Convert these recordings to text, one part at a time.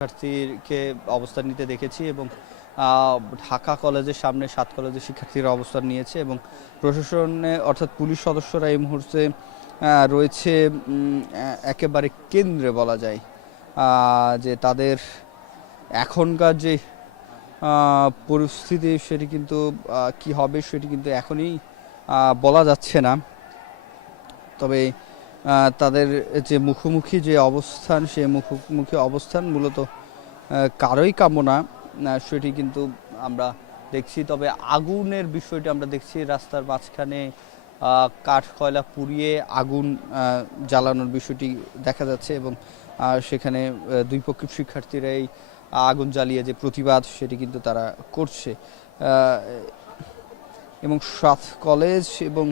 শিক্ষার্থীকে অবস্থান নিতে দেখেছি এবং ঢাকা কলেজের সামনে 7 কলেজের শিক্ষার্থীরা অবস্থান নিয়েছে এবং প্রশাসনে অর্থাৎ পুলিশ সদস্যরা এই মুহূর্তে রয়েছে একেবারে কেন্দ্রে বলা যায়। যে তাদের এখনকার যে পরিস্থিতি সেটি কিন্তু কি হবে সেটি কিন্তু এখনই বলা যাচ্ছে না। তবে তাদের যে মুখোমুখি যে অবস্থান, সে মুখোমুখি অবস্থান মূলত কারোই কাম্য না, সেটি কিন্তু আমরা দেখছি। তবে আগুনের বিষয়টি আমরা দেখছি, রাস্তার মাঝখানে কাঠ কয়লা পুড়িয়ে আগুন জ্বালানোর বিষয়টি দেখা যাচ্ছে এবং সেখানে দুই পক্ষের শিক্ষার্থীরাই আগুন জ্বালিয়ে যে প্রতিবাদ সেটি কিন্তু তারা করছে। এবং 7 কলেজ এবং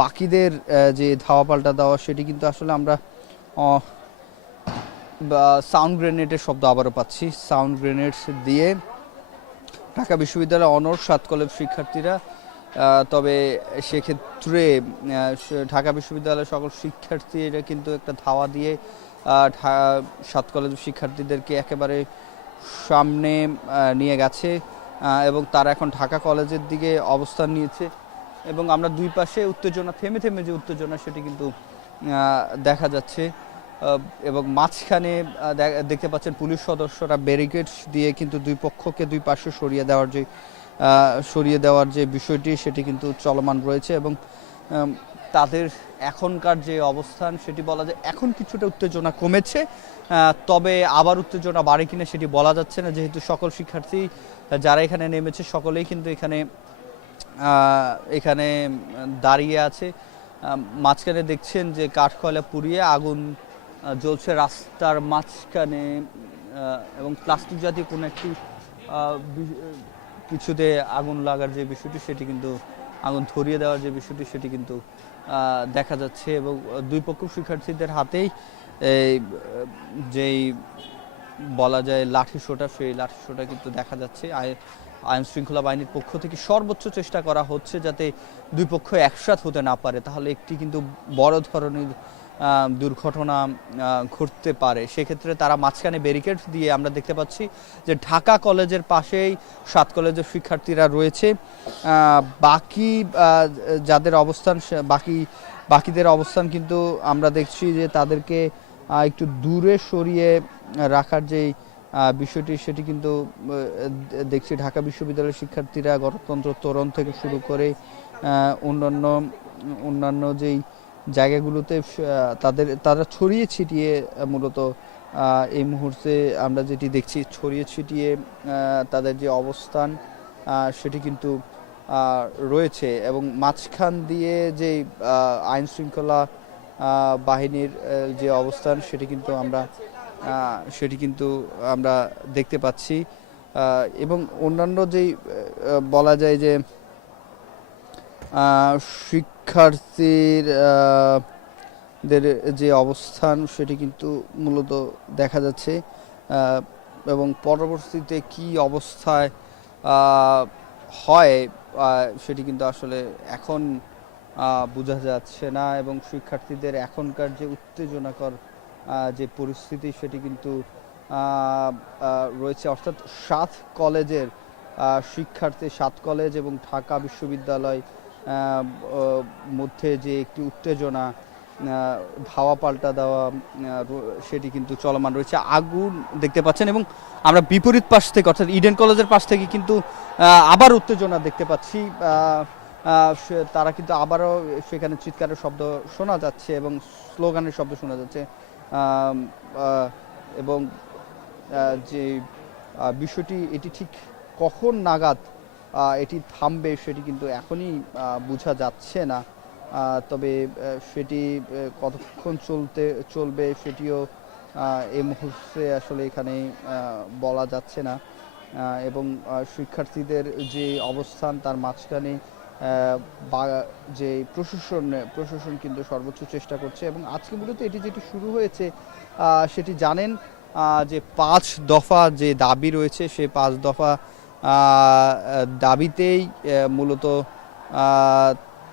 বাকিদের যে ধাওয়া পাল্টা দেওয়া সেটি কিন্তু আসলে আমরা সাউন্ড গ্রেনেডের শব্দ আবারও পাচ্ছি। সাউন্ড গ্রেনেড দিয়ে ঢাকা বিশ্ববিদ্যালয়ের অনার্স 7 কলেজ শিক্ষার্থীরা, তবে সেক্ষেত্রে ঢাকা বিশ্ববিদ্যালয়ের সকল শিক্ষার্থীরা কিন্তু একটা ধাওয়া দিয়ে 7 কলেজ শিক্ষার্থীদেরকে একেবারে সামনে নিয়ে গেছে এবং তারা এখন ঢাকা কলেজের দিকে অবস্থান নিয়েছে এবং আমরা দুই পাশে উত্তেজনা, থেমে থেমে যে উত্তেজনা সেটি কিন্তু দেখা যাচ্ছে। এবং মাঝখানে দেখতে পাচ্ছেন পুলিশ সদস্যরা ব্যারিকেড দিয়ে কিন্তু দুই পক্ষকে দুই পাশে সরিয়ে দেওয়ার যে বিষয়টি সেটি কিন্তু চলমান রয়েছে এবং তাদের এখনকার যে অবস্থান সেটি বলা যায় এখন কিছুটা উত্তেজনা কমেছে, তবে আবার উত্তেজনা বাড়ে কিনা সেটি বলা যাচ্ছে না, যেহেতু সকল শিক্ষার্থী যারা এখানে নেমেছে সকলেই কিন্তু এখানে দাঁড়িয়ে আছে। মাঝখানে দেখছেন যে কাঠকয়লা পুড়িয়ে আগুন জ্বলছে রাস্তার মাঝখানে এবং প্লাস্টিক জাতীয় কোনো একটি কিছুতে আগুন লাগার যে বিষয়টি সেটি কিন্তু আগুন ধরিয়ে দেওয়ার যে বিষয়টি সেটি কিন্তু দেখা যাচ্ছে এবং দুই পক্ষ শিক্ষার্থীদের হাতেই যেই বলা যায় লাঠি সোঁটা, সেই লাঠি সোঁটা কিন্তু দেখা যাচ্ছে। আইন শৃঙ্খলা বাহিনীর পক্ষ থেকে সর্বোচ্চ চেষ্টা করা হচ্ছে যাতে দুই পক্ষ একসাথ হতে না পারে, তাহলে একটি কিন্তু বড় ধরনের দুর্ঘটনা ঘটতে পারে। সেক্ষেত্রে তারা মাঝখানে ব্যারিকেড দিয়ে আমরা দেখতে পাচ্ছি যে ঢাকা কলেজের পাশেই 7 কলেজের শিক্ষার্থীরা রয়েছে। বাকি যাদের অবস্থান, বাকিদের অবস্থান কিন্তু আমরা দেখছি যে তাদেরকে একটু দূরে সরিয়ে রাখার যেই বিষয়টি সেটি কিন্তু দেখছি। ঢাকা বিশ্ববিদ্যালয়ের শিক্ষার্থীরা গণতন্ত্র তোরণ থেকে শুরু করে অন্যান্য যেই জায়গাগুলোতে তারা ছড়িয়ে ছিটিয়ে মূলত এই মুহূর্তে আমরা যেটি দেখছি ছড়িয়ে ছিটিয়ে তাদের যে অবস্থান সেটি কিন্তু রয়েছে এবং মাঝখান দিয়ে যে আইন শৃঙ্খলা বাহিনীর যে অবস্থান সেটি কিন্তু আমরা দেখতে পাচ্ছি এবং অন্যান্য যেই বলা যায় যে শিক্ষার্থীর যে অবস্থান সেটি কিন্তু মূলত দেখা যাচ্ছে এবং পরবর্তীতে কি অবস্থায় হয় সেটি কিন্তু আসলে এখন বোঝা যাচ্ছে না এবং শিক্ষার্থীদের এখনকার যে উত্তেজনাকর যে পরিস্থিতি সেটি কিন্তু রয়েছে। অর্থাৎ 7 কলেজের শিক্ষার্থী, 7 কলেজ এবং ঢাকা বিশ্ববিদ্যালয় মধ্যে যে একটি উত্তেজনা, ধাওয়া পাল্টা দেওয়া সেটি কিন্তু চলমান রয়েছে। আগুন দেখতে পাচ্ছেন এবং আমরা বিপরীত পাশ থেকে অর্থাৎ ইডেন কলেজের পাশ থেকে কিন্তু আবার উত্তেজনা দেখতে পাচ্ছি। তারা কিন্তু আবারও সেখানে চিৎকারের শব্দ শোনা যাচ্ছে এবং স্লোগানের শব্দ শোনা যাচ্ছে এবং যে বিষয়টি এটি ঠিক কখন নাগাদ এটি থামবে সেটি কিন্তু এখনই বোঝা যাচ্ছে না, তবে সেটি কতক্ষণ চলবে সেটিও এই মুহূর্তে আসলে এখানে বলা যাচ্ছে না এবং শিক্ষার্থীদের যে অবস্থান তার মাঝখানে যে প্রশাসন কিন্তু সর্বোচ্চ চেষ্টা করছে এবং আজকে মূলত এটি যেটি শুরু হয়েছে সেটি জানেন যে 5 দফা যে দাবি রয়েছে সেই 5 দফা দাবিতেই মূলত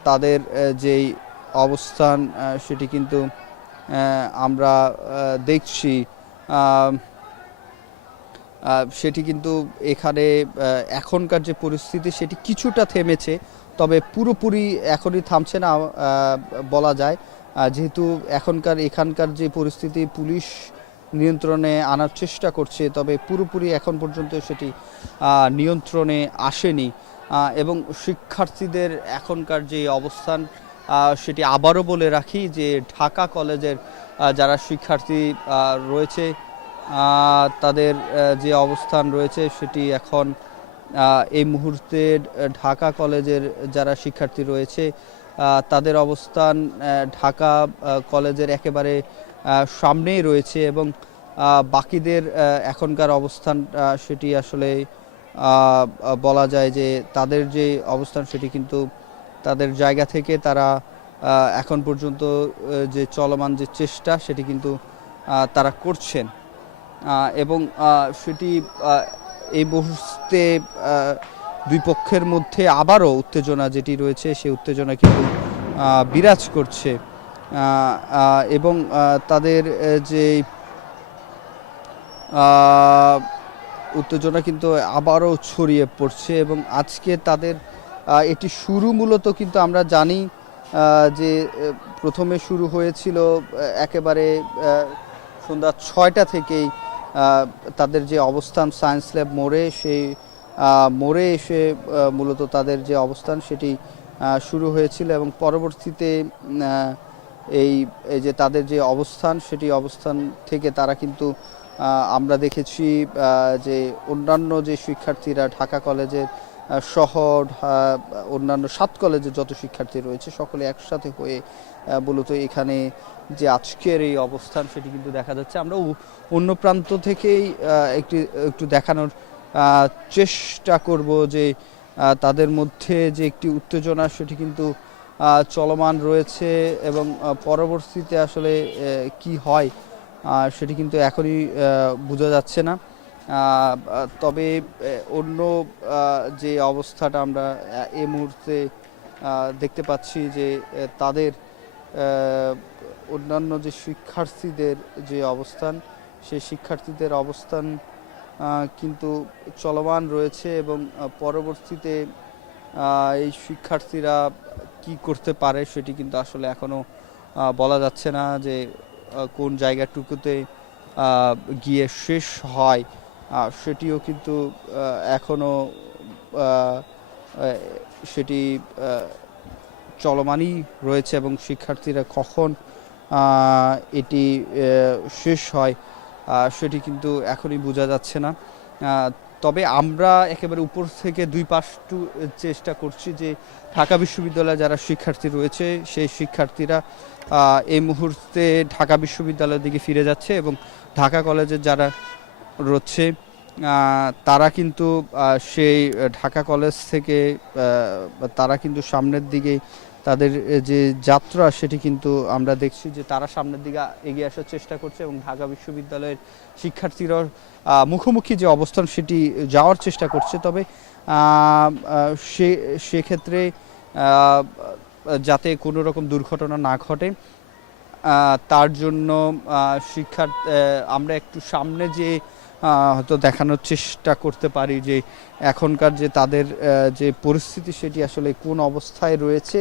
তাদের যেই অবস্থান সেটি কিন্তু আমরা দেখছি। সেটি কিন্তু এখানে এখনকার যে পরিস্থিতি সেটি কিছুটা থেমেছে, তবে পুরোপুরি এখনই থামছে না বলা যায়, যেহেতু এখানকার যে পরিস্থিতি পুলিশ নিয়ন্ত্রণে আনার চেষ্টা করছে, তবে পুরোপুরি এখন পর্যন্ত সেটি নিয়ন্ত্রণে আসেনি। এবং শিক্ষার্থীদের এখনকার যে অবস্থান সেটি আবারও বলে রাখি যে ঢাকা কলেজের যারা শিক্ষার্থী রয়েছে তাদের যে অবস্থান রয়েছে সেটি এখন এই মুহূর্তে ঢাকা কলেজের যারা শিক্ষার্থী রয়েছে তাদের অবস্থান ঢাকা কলেজের একেবারে সামনেই রয়েছে, এবং বাকিদের এখনকার অবস্থান সেটি আসলে বলা যায় যে তাদের যে অবস্থান সেটি কিন্তু তাদের জায়গা থেকে তারা এখন পর্যন্ত যে চলমান যে চেষ্টা সেটি কিন্তু তারা করছেন, এবং সেটি এই মুহূর্তে দুই পক্ষের মধ্যে আবারও উত্তেজনা যেটি রয়েছে সেই উত্তেজনা কিন্তু বিরাজ করছে, এবং তাদের যে উত্তেজনা কিন্তু আবারও ছড়িয়ে পড়ছে, এবং আজকে তাদের এটি শুরু মূলত কিন্তু আমরা জানি যে প্রথমে শুরু হয়েছিল একেবারে সন্ধ্যা 6টা থেকেই তাদের যে অবস্থান সায়েন্স ল্যাব মোড়ে, সেই মোড়ে এসে মূলত তাদের যে অবস্থান সেটি শুরু হয়েছিল, এবং পরবর্তীতে এই যে তাদের যে অবস্থান সেটি অবস্থান থেকে তারা কিন্তু আমরা দেখেছি যে অন্যান্য যে শিক্ষার্থীরা ঢাকা কলেজের সহ অন্যান্য 7 কলেজের যত শিক্ষার্থী রয়েছে সকলে একসাথে হয়ে মূলত এখানে যে আজকের এই অবস্থান সেটি কিন্তু দেখা যাচ্ছে। আমরা অন্য প্রান্ত থেকেই একটু দেখানোর চেষ্টা করব যে তাদের মধ্যে যে একটি উত্তেজনা সেটি কিন্তু চলমান রয়েছে, এবং পরবর্তীতে আসলে কি হয় সেটি কিন্তু এখনই বোঝা যাচ্ছে না। তবে অন্য যে অবস্থাটা আমরা এই মুহূর্তে দেখতে পাচ্ছি যে তাদের অন্যান্য যে শিক্ষার্থীদের যে অবস্থান সেই শিক্ষার্থীদের অবস্থান কিন্তু চলমান রয়েছে, এবং পরবর্তীতে এই শিক্ষার্থীরা কি করতে পারে সেটি কিন্তু আসলে এখনো বলা যাচ্ছে না যে কোন জায়গাটুকুতে গিয়ে শেষ হয় সেটিও কিন্তু এখনো সেটি চলমানই রয়েছে, এবং শিক্ষার্থীরা কখন এটি শেষ হয় সেটি কিন্তু এখনই বোঝা যাচ্ছে না। তবে আমরা একেবারে উপর থেকে দুই পাশটু চেষ্টা করছি যে ঢাকা বিশ্ববিদ্যালয়ে যারা শিক্ষার্থী রয়েছে সেই শিক্ষার্থীরা এই মুহূর্তে ঢাকা বিশ্ববিদ্যালয়ের দিকে ফিরে যাচ্ছে, এবং ঢাকা কলেজের যারা রয়েছে তারা কিন্তু সেই ঢাকা কলেজ থেকে তারা কিন্তু সামনের দিকে তাদের যে যাত্রা সেটি কিন্তু আমরা দেখছি যে তারা সামনের দিকে এগিয়ে আসার চেষ্টা করছে, এবং ঢাকা বিশ্ববিদ্যালয়ের শিক্ষার্থীরা মুখোমুখি যে অবস্থান সেটি যাওয়ার চেষ্টা করছে। তবে সেক্ষেত্রে যাতে কোনো রকম দুর্ঘটনা না ঘটে তার জন্য আমরা একটু সামনে যে হয়তো দেখানোর চেষ্টা করতে পারি যে এখনকার যে তাদের যে পরিস্থিতি সেটি আসলে কোন অবস্থায় রয়েছে,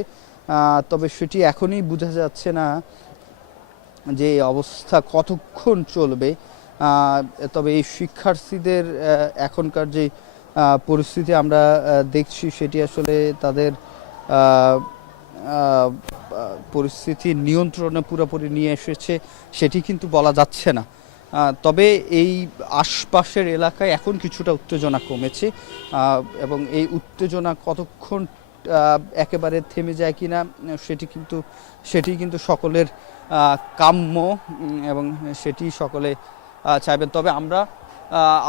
তবে সেটি এখনই বোঝা যাচ্ছে না যে এই অবস্থা কতক্ষণ চলবে। তবে এই শিক্ষার্থীদের এখনকার যে পরিস্থিতি আমরা দেখছি সেটি আসলে তাদের পরিস্থিতি নিয়ন্ত্রণে পুরোপুরি নিয়ে এসেছে সেটি কিন্তু বলা যাচ্ছে না। তবে এই আশপাশের এলাকায় এখন কিছুটা উত্তেজনা কমেছে, এবং এই উত্তেজনা কতক্ষণ একেবারে থেমে যায় কিনা সেটি কিন্তু সকলের কাম্য, এবং সেটি সকলে চাইবেন। তবে আমরা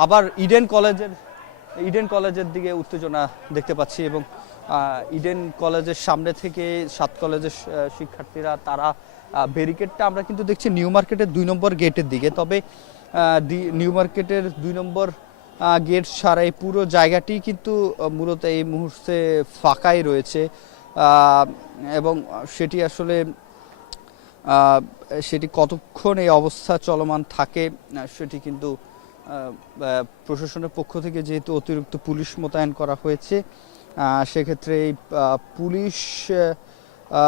আবার ইডেন কলেজের দিকে উত্তেজনা দেখতে পাচ্ছি, এবং ইডেন কলেজের সামনে থেকে 7 কলেজের শিক্ষার্থীরা তারা ব্যারিকেডটা আমরা কিন্তু দেখছি নিউ মার্কেটের 2 নম্বর গেটের দিকে। তবে নিউ মার্কেটের 2 নম্বর গেট ছাড়া এই পুরো জায়গাটি কিন্তু মূলত এই মুহূর্তে ফাঁকাই রয়েছে, এবং সেটি আসলে সেটি কতক্ষণ এই অবস্থা চলমান থাকে সেটি কিন্তু প্রশাসনের পক্ষ থেকে যেহেতু অতিরিক্ত পুলিশ মোতায়েন করা হয়েছে, সেক্ষেত্রে এই পুলিশ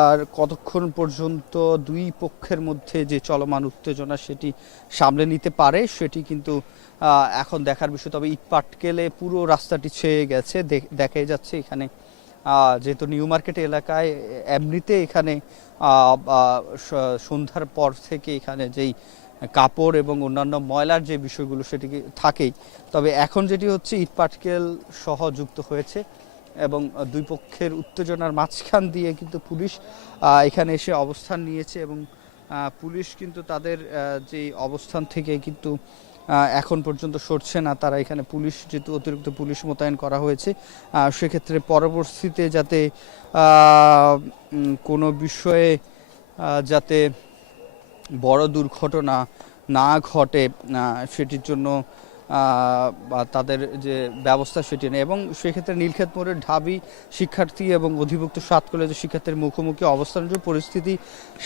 আর কতক্ষণ পর্যন্ত দুই পক্ষের মধ্যে যে চলমান উত্তেজনা সেটি সামলে নিতে পারে সেটি কিন্তু এখন দেখার বিষয়। তবে ইটপাটকেলে পুরো রাস্তাটি ছেয়ে গেছে, দেখাই যাচ্ছে এখানে যেহেতু নিউ মার্কেট এলাকায় এমনিতে এখানে সন্ধ্যার পর থেকে এখানে যেই কাপড় এবং অন্যান্য ময়লার যে বিষয়গুলো সেটি থাকেই, তবে এখন যেটি হচ্ছে ইটপাটকেল সহ যুক্ত হয়েছে এবং দুই পক্ষের উত্তেজনার মাঝখান দিয়ে কিন্তু পুলিশ এখানে এসে অবস্থান নিয়েছে এবং পুলিশ কিন্তু তাদের যে অবস্থান থেকে কিন্তু এখন পর্যন্ত সরছে না। তারা এখানে পুলিশ যেহেতু অতিরিক্ত পুলিশ মোতায়েন করা হয়েছে, সেক্ষেত্রে পরবর্তীতে যাতে কোনো বিষয়ে যাতে বড় দুর্ঘটনা না ঘটে সেটির জন্য তাদের যে ব্যবস্থা সেটি নেই। এবং সেক্ষেত্রে নীলক্ষেত মোড়ের ঢাবি শিক্ষার্থী এবং অধিভুক্ত 7 কলেজের শিক্ষার্থীর মুখোমুখি অবস্থানের পরিস্থিতি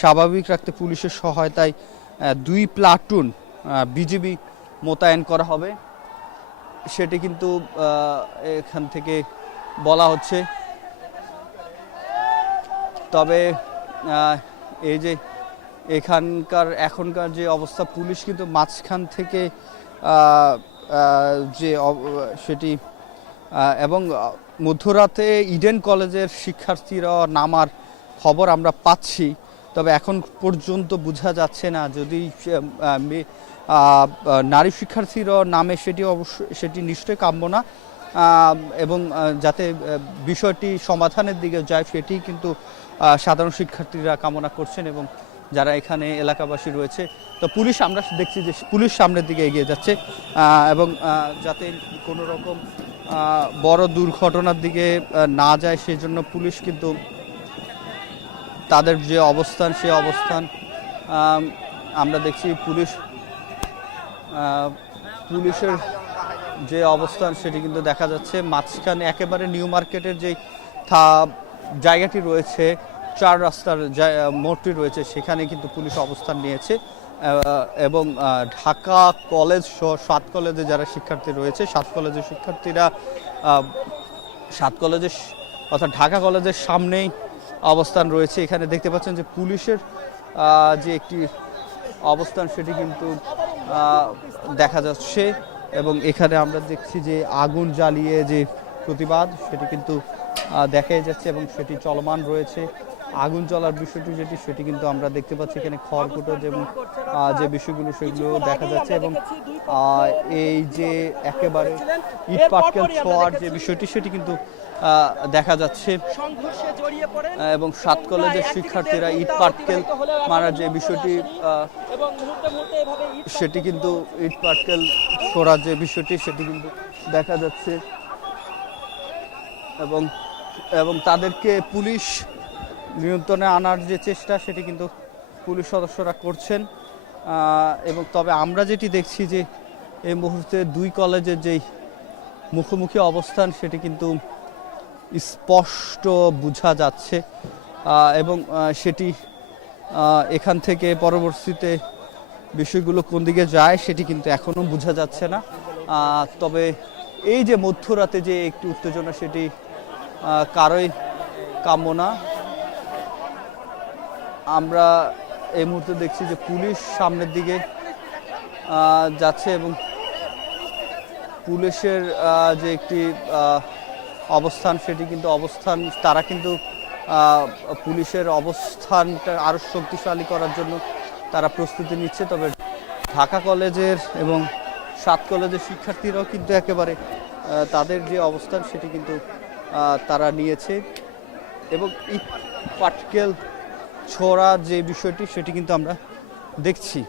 স্বাভাবিক রাখতে পুলিশের সহায়তায় 2 প্লাটুন বিজিবি মোতায়েন করা হবে, সেটি কিন্তু এখান থেকে বলা হচ্ছে। তবে এই যে এখনকার যে অবস্থা, পুলিশ কিন্তু মাঝখান থেকে যে সেটি এবং মধ্যরাতে ইডেন কলেজের শিক্ষার্থীরা নামার খবর আমরা পাচ্ছি, তবে এখন পর্যন্ত বোঝা যাচ্ছে না যদি নারী শিক্ষার্থীরা নামে সেটি নিশ্চয়ই কাম্য না এবং যাতে বিষয়টি সমাধানের দিকে যায় সেটি কিন্তু সাধারণ শিক্ষার্থীরা কামনা করছেন এবং যারা এখানে এলাকাবাসী রয়েছে। তো পুলিশ আমরা দেখছি যে পুলিশ সামনের দিকে এগিয়ে যাচ্ছে এবং যাতে কোনো রকম বড় দুর্ঘটনার দিকে না যায় সেই জন্য পুলিশ কিন্তু তাদের যে অবস্থান সেই অবস্থান আমরা দেখছি। পুলিশের যে অবস্থান সেটি কিন্তু দেখা যাচ্ছে মাঝখানে একেবারে নিউ মার্কেটের যে জায়গাটি রয়েছে, 4 রাস্তার মোড়টি রয়েছে, সেখানে কিন্তু পুলিশ অবস্থান নিয়েছে এবং ঢাকা কলেজ সহ 7 কলেজে যারা শিক্ষার্থী রয়েছে, 7 কলেজের শিক্ষার্থীরা 7 কলেজের অর্থাৎ ঢাকা কলেজের সামনেই অবস্থান রয়েছে। এখানে দেখতে পাচ্ছেন যে পুলিশের যে একটি অবস্থান সেটি কিন্তু দেখা যাচ্ছে এবং এখানে আমরা দেখছি যে আগুন জ্বালিয়ে যে প্রতিবাদ সেটি কিন্তু দেখাই যাচ্ছে এবং সেটি চলমান রয়েছে। আগুন জ্বলার বিষয়টি সেটি কিন্তু আমরা দেখতে পাচ্ছি এখানে খড়কুটো এবং যে বিষয়গুলো সেগুলো দেখা যাচ্ছে এবং এই যে একেবারে ইটপাটকেল ছোঁয়ার যে বিষয়টি সেটি কিন্তু দেখা যাচ্ছে এবং 7 কলেজের শিক্ষার্থীরা ইটপাটকেল মারার যে বিষয়টি সেটি কিন্তু ইটপাটকেল ছোড়ার যে বিষয়টি সেটি কিন্তু দেখা যাচ্ছে এবং তাদেরকে পুলিশ নিয়ন্ত্রণে আনার যে চেষ্টা সেটি কিন্তু পুলিশ সদস্যরা করছেন এবং তবে আমরা যেটি দেখছি যে এই মুহূর্তে 2 কলেজের যেই মুখোমুখি অবস্থান সেটি কিন্তু স্পষ্ট বোঝা যাচ্ছে এবং সেটি এখান থেকে পরবর্তীতে বিষয়গুলো কোন দিকে যায় সেটি কিন্তু এখনও বোঝা যাচ্ছে না। তবে এই যে মধ্যরাতে যে একটি উত্তেজনা সেটি কারোই কাম্য না। আমরা এই মুহূর্তে দেখছি যে পুলিশ সামনের দিকে যাচ্ছে এবং পুলিশের যে একটি অবস্থান সেটি কিন্তু তারা কিন্তু পুলিশের অবস্থানটা আরও শক্তিশালী করার জন্য তারা প্রস্তুতি নিচ্ছে। তবে ঢাকা কলেজের এবং 7 কলেজের শিক্ষার্থীরাও কিন্তু একেবারে তাদের যে অবস্থান সেটি কিন্তু তারা নিয়েছে এবং ইটপাটকেল ছোড়া যে বিষয়টি সেটি কিন্তু আমরা দেখছি।